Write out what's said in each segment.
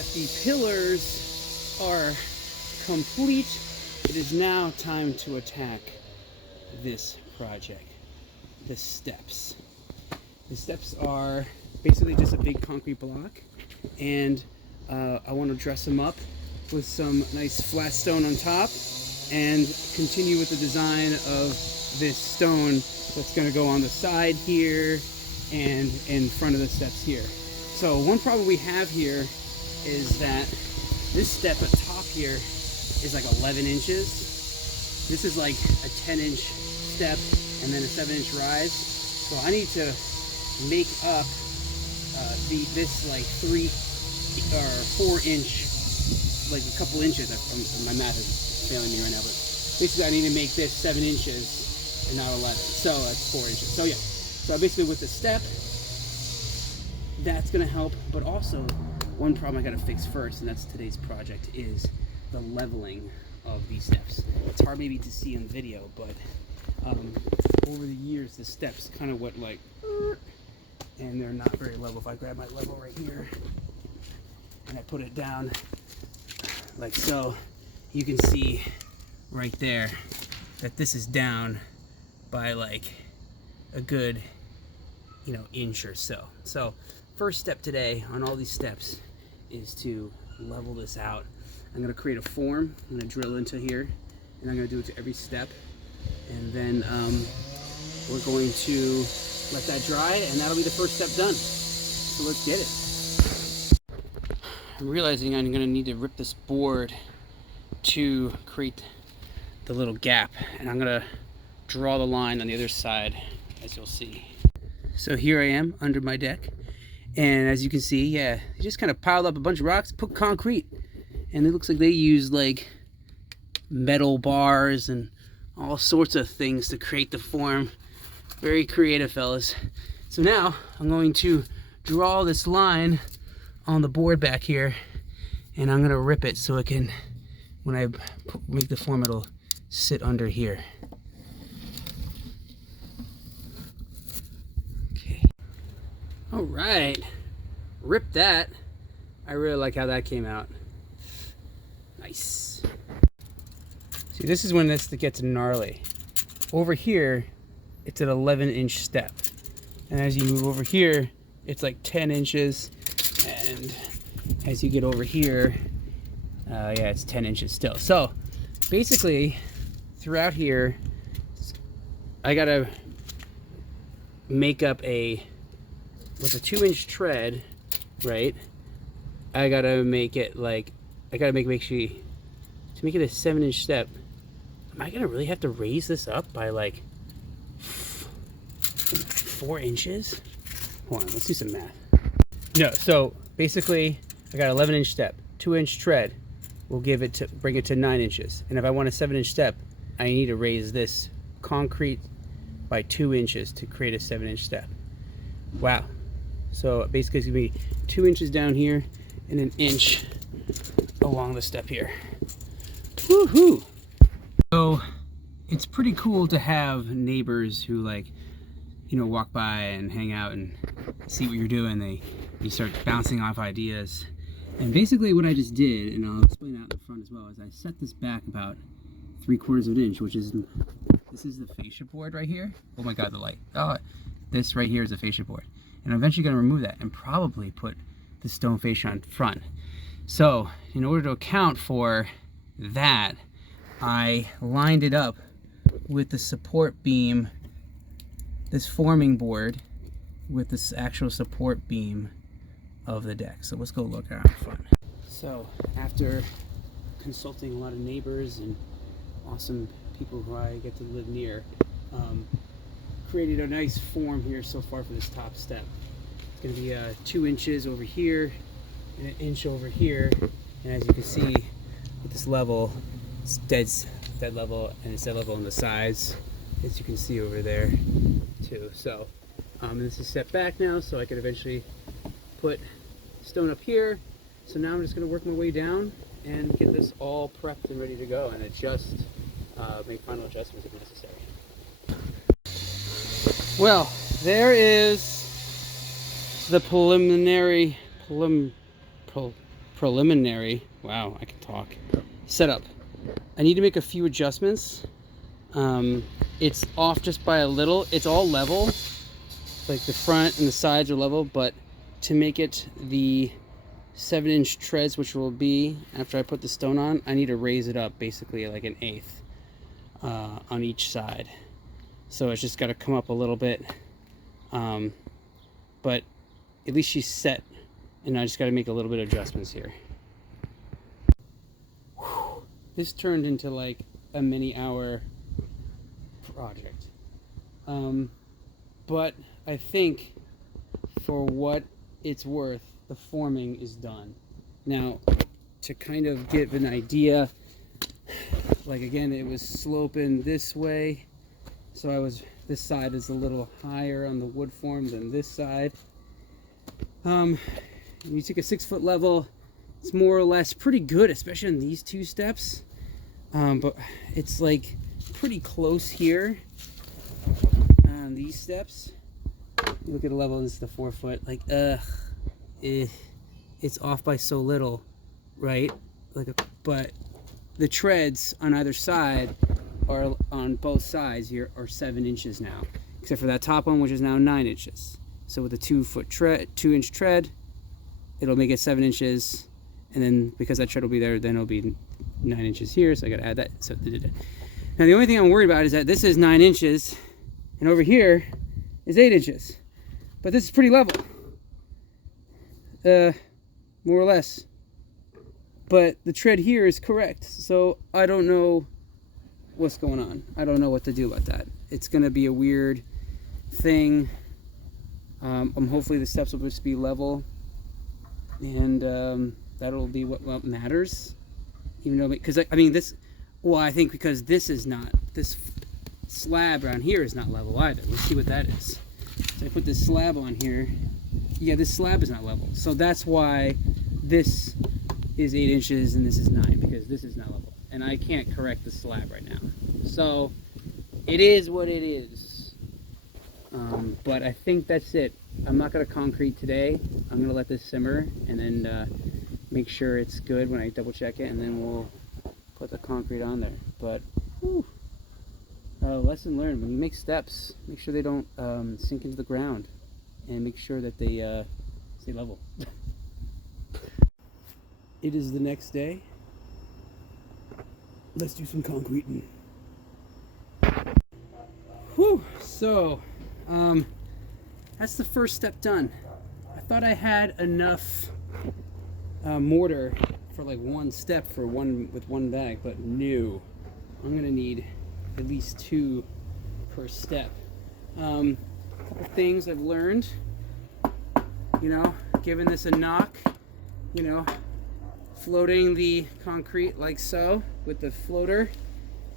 that the pillars are complete, it is now time to attack this project, the steps. The steps are basically just a big concrete block, and I want to dress them up with some nice flat stone on top and continue with the design of this stone that's going to go on the side here and in front of the steps here. So one problem we have here is that this step at top here is like 11 inches. This is like a 10-inch step and then a 7-inch rise. So I need to make up this like 3 or 4 inch, like a couple inches. My math is failing me right now, but basically I need to make this 7 inches and not 11. So that's 4 inches. So yeah, so basically with the step, that's gonna help. But also one problem I gotta fix first, and that's today's project, is the leveling of these steps. It's hard maybe to see on video, but over the years the steps kind of went like, and they're not very level. If I grab my level right here and I put it down like so, you can see right there that this is down by like a good, inch or so. So first step today on all these steps is to level this out. I'm going to create a form. I'm going to drill into here, and I'm going to do it to every step, and then we're going to let that dry, and that'll be the first step done. So let's get it. I'm realizing I'm going to need to rip this board to create the little gap, and I'm going to draw the line on the other side, as you'll see. So here I am under my deck, and as you can see, yeah, they just kind of piled up a bunch of rocks, put concrete, and it looks like they used like metal bars and all sorts of things to create the form. Very creative, fellas. So now I'm going to draw this line on the board back here, and I'm going to rip it so it can, when I make the form, it'll sit under here. Okay. All right. Rip that. I really like how that came out. Nice. See, this is when this gets gnarly. Over here, it's an 11-inch step, and as you move over here, it's like 10 inches, and as you get over here, yeah, it's 10 inches still. So basically, throughout here, I gotta make up with a 2-inch tread, right? I gotta make it like, make sure to make it a 7-inch step. Am I gonna really have to raise this up by like 4 inches? Hold on, let's do some math. No, so basically I got 11-inch step, 2-inch tread will bring it to 9 inches. And if I want a 7-inch step, I need to raise this concrete by 2 inches to create a 7-inch step. Wow. So basically it's gonna be 2 inches down here and 1 inch along the step here. Woohoo! So it's pretty cool to have neighbors who walk by and hang out and see what you're doing. You start bouncing off ideas. And basically what I just did, and I'll explain that in the front as well, is I set this back about 3/4 of an inch, this is the fascia board right here. Oh my God, the light. Oh, this right here is the fascia board. And I'm eventually gonna remove that and probably put the stone fascia on front. So in order to account for that, I lined it up with the support beam, this forming board with this actual support beam of the deck. So let's go look out front. So after consulting a lot of neighbors and awesome people who I get to live near, created a nice form here so far for this top step. It's going to be 2 inches over here and 1 inch over here, and as you can see with this level, it's dead level, and it's dead level on the sides, as you can see over there too. So this is set back now, so I could eventually put stone up here. So now I'm just going to work my way down and get this all prepped and ready to go, and make final adjustments if necessary. Well, there is the preliminary, wow, I can talk, setup. I need to make a few adjustments. It's off just by a little. It's all level, like the front and the sides are level, but to make it the 7-inch treads, which will be after I put the stone on, I need to raise it up basically like an eighth on each side. So it's just got to come up a little bit, but at least she's set, and I just got to make a little bit of adjustments here. Whew. This turned into like a mini hour project, but I think for what it's worth, the forming is done. Now, to kind of give an idea, like again, it was sloping this way, so this side is a little higher on the wood form than this side. You take a 6-foot level, it's more or less pretty good, especially in these 2 steps. But it's like pretty close here on these steps. You look at the level, and this is the 4-foot. Like, it's off by so little, right? But the treads on either side are on both sides here are 7 inches now, except for that top one, which is now 9 inches. So with a 2-inch tread, it'll make it 7 inches, and then because that tread will be there, then it'll be 9 inches here. So I got to add that. So now the only thing I'm worried about is that this is 9 inches, and over here is 8 inches, but this is pretty level, more or less. But the tread here is correct, so I don't know what's going on. I don't know what to do about that. It's going to be a weird thing. Hopefully the steps will just be level, and that'll be what matters. Even though, because I mean this, well, I think because this slab around here is not level either. Let's see what that is. So I put this slab on here. Yeah, this slab is not level. So that's why this is 8 inches and this is 9, because this is not level. And I can't correct the slab right now. So it is what it is. But I think that's it. I'm not going to concrete today. I'm going to let this simmer and then make sure it's good when I double check it, and then we'll put the concrete on there. But lesson learned: when you make steps, make sure they don't sink into the ground, and make sure that they stay level. It is the next day. Let's do some concreting. Whew. So that's the first step done. I thought I had enough mortar for like one step with one bag, but no, I'm gonna need at least 2 per step. A couple things I've learned, giving this a knock, floating the concrete like so with the floater,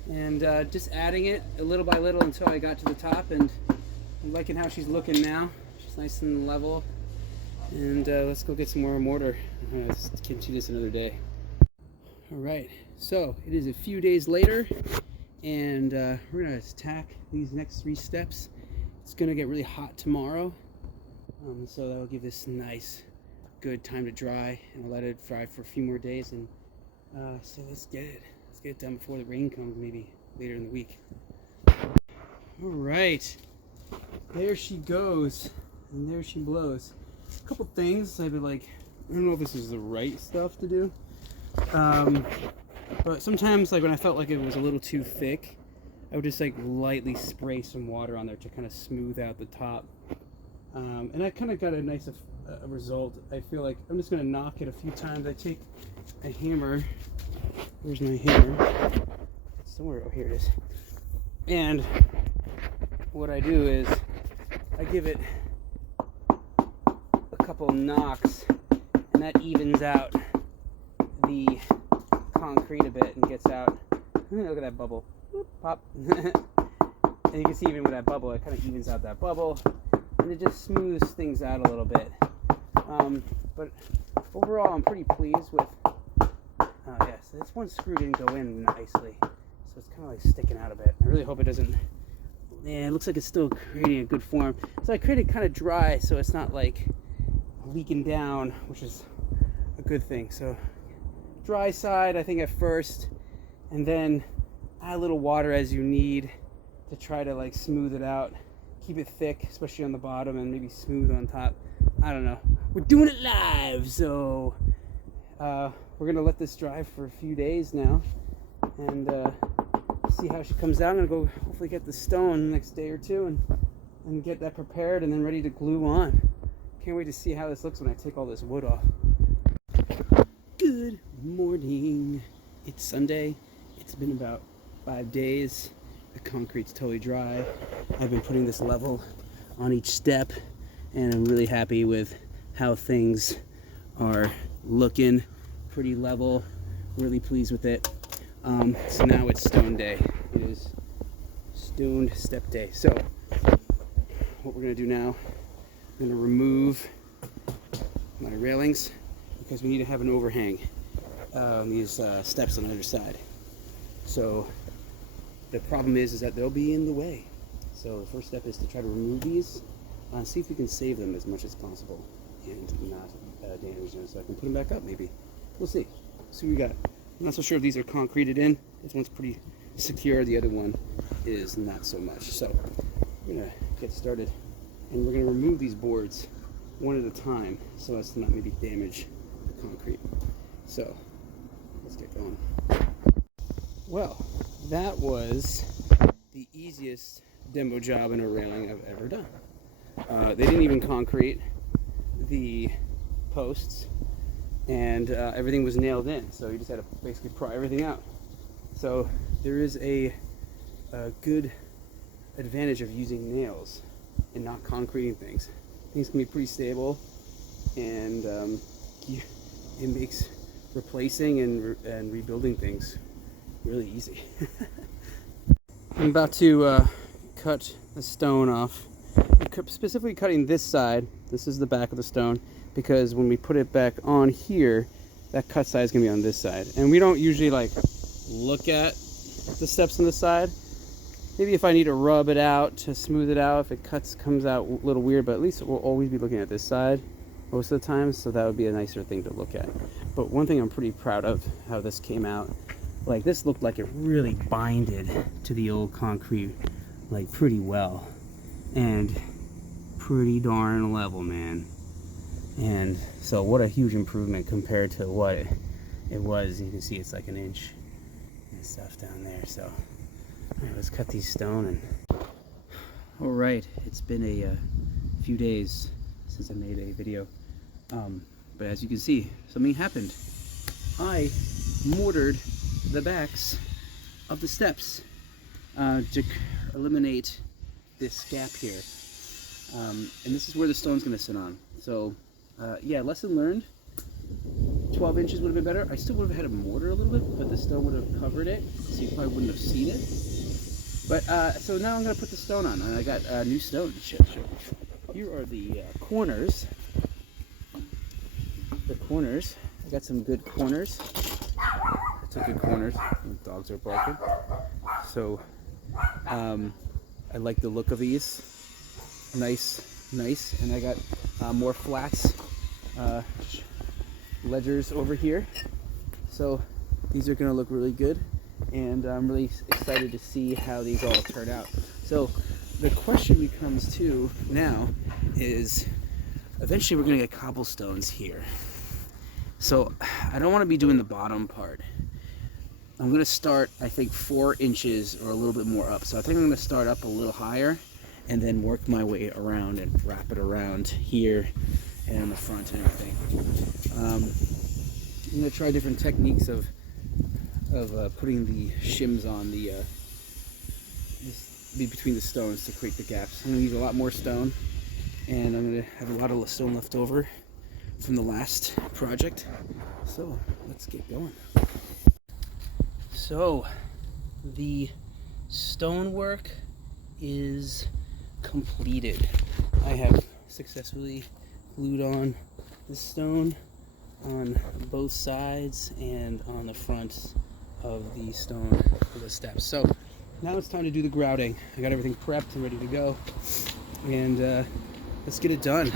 and just adding it little by little until I got to the top. And I'm liking how she's looking now. She's nice and level. And let's go get some more mortar. Let's continue this another day. All right, so it is a few days later, and we're gonna attack these next 3 steps. It's gonna get really hot tomorrow, so that'll give this nice, good time to dry, and I'll let it dry for a few more days. And so let's get it done before the rain comes, maybe later in the week. All right, there she goes, and there she blows. A couple things I've been like, I don't know if this is the right stuff to do, but sometimes, like when I felt like it was a little too thick, I would just like lightly spray some water on there to kind of smooth out the top, and I kind of got a nice result. I feel like I'm just going to knock it a few times. I take a hammer. Where's my hammer? It's somewhere. Oh, here it is. And what I do is I give it a couple knocks, and that evens out the concrete a bit and gets out. Look at that bubble. Whoop, pop. And you can see even with that bubble, it kind of evens out that bubble, and it just smooths things out a little bit. But overall, I'm pretty pleased with. Yes, this one screw didn't go in nicely, so it's kind of like sticking out a bit. I really hope it doesn't. Yeah, it looks like it's still creating a good form. So I created kind of dry, so it's not like leaking down, which is a good thing. So dry side, I think at first, and then add a little water as you need to try to like smooth it out. Keep it thick, especially on the bottom, and maybe smooth on top. I don't know. We're doing it live, so we're gonna let this dry for a few days now, and see how she comes out. I'm gonna go hopefully get the stone the next day or two and get that prepared and then ready to glue on. Can't wait to see how this looks when I take all this wood off. Good morning. It's Sunday. It's been about 5 days. The concrete's totally dry. I've been putting this level on each step, and I'm really happy with how things are looking. Pretty level. Really pleased with it. So now it's stone day. It is stoned step day. So what we're gonna do now, I'm gonna remove my railings because we need to have an overhang on these steps on the other side. So the problem is that they'll be in the way. So the first step is to try to remove these, see if we can save them as much as possible and not damage them, so I can put them back up maybe. We'll see. See what we got. I'm not so sure if these are concreted in. This one's pretty secure. The other one is not so much. So we're gonna get started, and we're gonna remove these boards one at a time so as to not maybe damage the concrete. So let's get going. Well, that was the easiest demo job in a railing I've ever done. They didn't even concrete the posts, and everything was nailed in, so you just had to basically pry everything out. So there is a good advantage of using nails and not concreting things. Things can be pretty stable, and it makes replacing and rebuilding things really easy. I'm about to cut the stone off. I'm specifically cutting this side. This is the back of the stone, because when we put it back on here, that cut side is gonna be on this side. And we don't usually like look at the steps on the side. Maybe if I need to rub it out to smooth it out, if it comes out a little weird, but at least we'll always be looking at this side most of the time, so that would be a nicer thing to look at. But one thing I'm pretty proud of, how this came out. Like, this looked like it really binded to the old concrete like pretty well, and pretty darn level, man. And so what a huge improvement compared to what it was. You can see it's like an inch and stuff down there. So all right, let's cut these stone. And all right, it's been a few days since I made a video, but as you can see, something happened. I mortared the backs of the steps to eliminate this gap here, and this is where the stone's going to sit on. So yeah, lesson learned. 12 inches would have been better. I still would have had a mortar a little bit, but the stone would have covered it, so you probably wouldn't have seen it. But so now I'm going to put the stone on, and I got new stone to show. Here are the corners. The corners. I got some good corners. Some good corners. The dogs are barking. So I like the look of these. Nice, nice. And I got more flats, ledgers over here. So these are going to look really good, and I'm really excited to see how these all turn out. So the question becomes too now is, eventually we're going to get cobblestones here. So I don't want to be doing the bottom part. I'm going to start, I think, 4 inches or a little bit more up. So I think I'm going to start up a little higher and then work my way around and wrap it around here and on the front and everything. I'm going to try different techniques of putting the shims on the between the stones to create the gaps. I'm going to use a lot more stone, and I'm going to have a lot of stone left over from the last project. So let's get going. So the stonework is completed. I have successfully glued on the stone on both sides and on the front of the stone for the steps. So now it's time to do the grouting. I got everything prepped and ready to go, and let's get it done.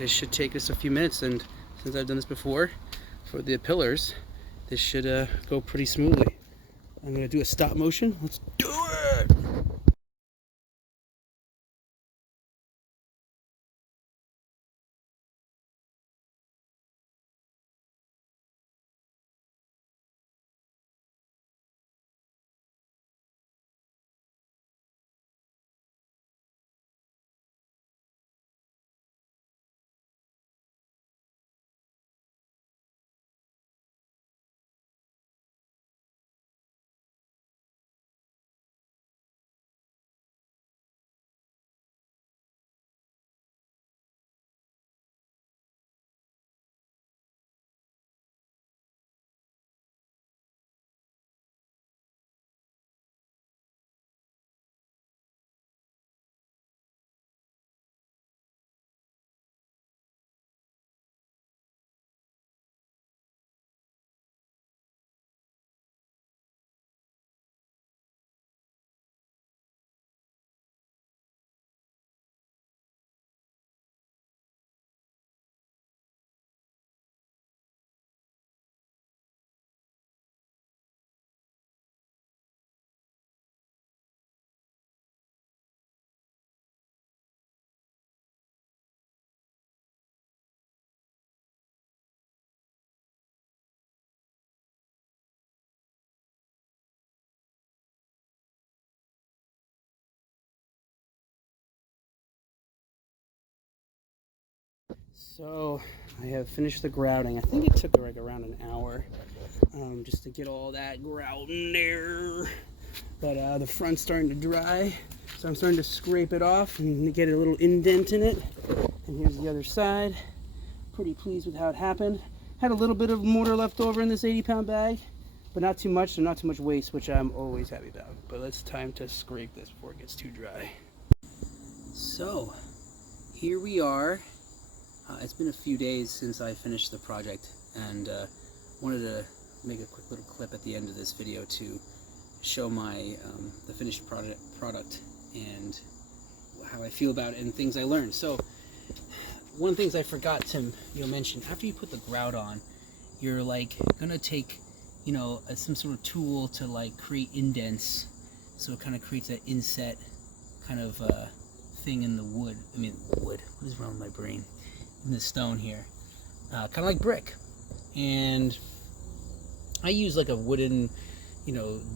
It should take us a few minutes, and since I've done this before for the pillars, this should go pretty smoothly. I'm going to do a stop motion. Let's do it! So I have finished the grouting. I think it took like around an hour just to get all that grout in there. But the front's starting to dry, so I'm starting to scrape it off and get a little indent in it. And here's the other side. Pretty pleased with how it happened. Had a little bit of mortar left over in this 80-pound bag, but not too much, so not too much waste, which I'm always happy about. But it's time to scrape this before it gets too dry. So here we are. It's been a few days since I finished the project, and wanted to make a quick little clip at the end of this video to show my the finished product and how I feel about it and things I learned. So one of the things I forgot to mention, after you put the grout on, you're like gonna take some sort of tool to like create indents, so it kind of creates that inset kind of thing in the wood. What is wrong with my brain? In the stone here, kind of like brick. And I use like a wooden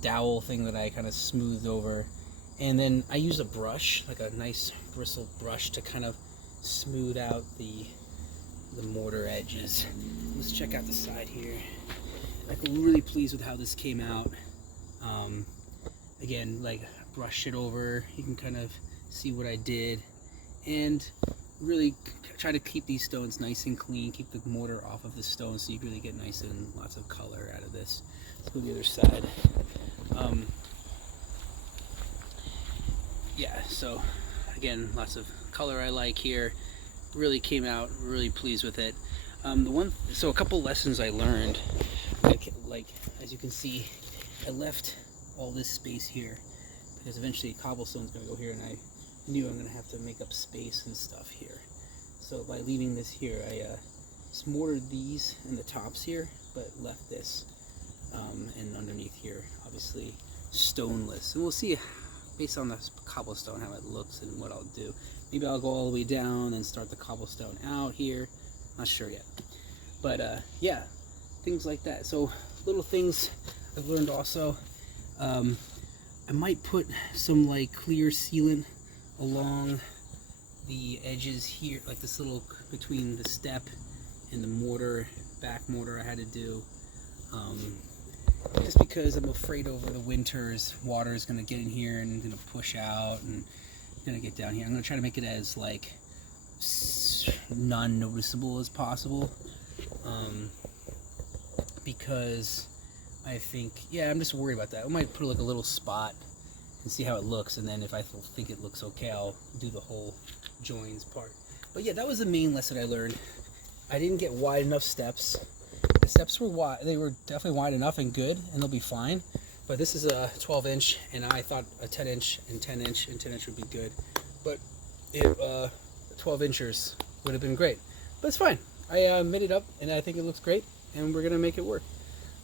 dowel thing that I kind of smoothed over, and then I use a brush, like a nice bristle brush, to kind of smooth out the mortar edges. Let's check out the side here. I'm really pleased with how this came out. Again, like brush it over, you can kind of see what I did, and really try to keep these stones nice and clean, keep the mortar off of the stone, so you really get nice and lots of color out of this. Let's go to the other side. Yeah, so again, lots of color I like here. Really came out, really pleased with it. So a couple lessons I learned, like as you can see, I left all this space here because eventually cobblestone's gonna go here, and I knew I'm gonna have to make up space and stuff here. So by leaving this here, I mortared these in the tops here, but left this and underneath here, obviously stoneless. And we'll see, based on the cobblestone, how it looks and what I'll do. Maybe I'll go all the way down and start the cobblestone out here. Not sure yet. But yeah, things like that. So little things I've learned also. I might put some like clear sealant along the edges here, like this little between the step and the mortar, back mortar I had to do, just because I'm afraid over the winters water is going to get in here and going to push out and going to get down here. I'm going to try to make it as like non-noticeable as possible, because I think, yeah, I'm just worried about that. I might put like a little spot and see how it looks, and then if I think it looks okay, I'll do the whole joins part. But yeah, that was the main lesson I learned. I didn't get wide enough steps. The steps were wide, they were definitely wide enough and good, and they'll be fine. But this is a 12-inch, and I thought a 10-inch and 10-inch and 10-inch would be good. But 12 inchers would have been great. But it's fine. I made it up, and I think it looks great. and we're gonna make it work.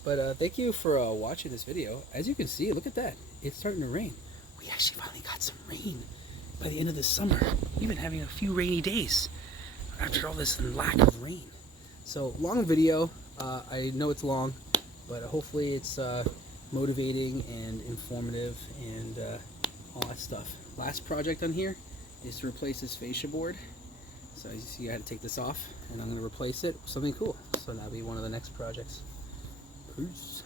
But thank you for watching this video. As you can see, look at that. It's starting to rain. We actually finally got some rain by the end of the summer. We've been having a few rainy days after all this lack of rain. So long video. I know it's long, but hopefully it's motivating and informative and all that stuff. Last project on here is to replace this fascia board. So as you see, I had to take this off, and I'm going to replace it with something cool. So that'll be one of the next projects. Peace.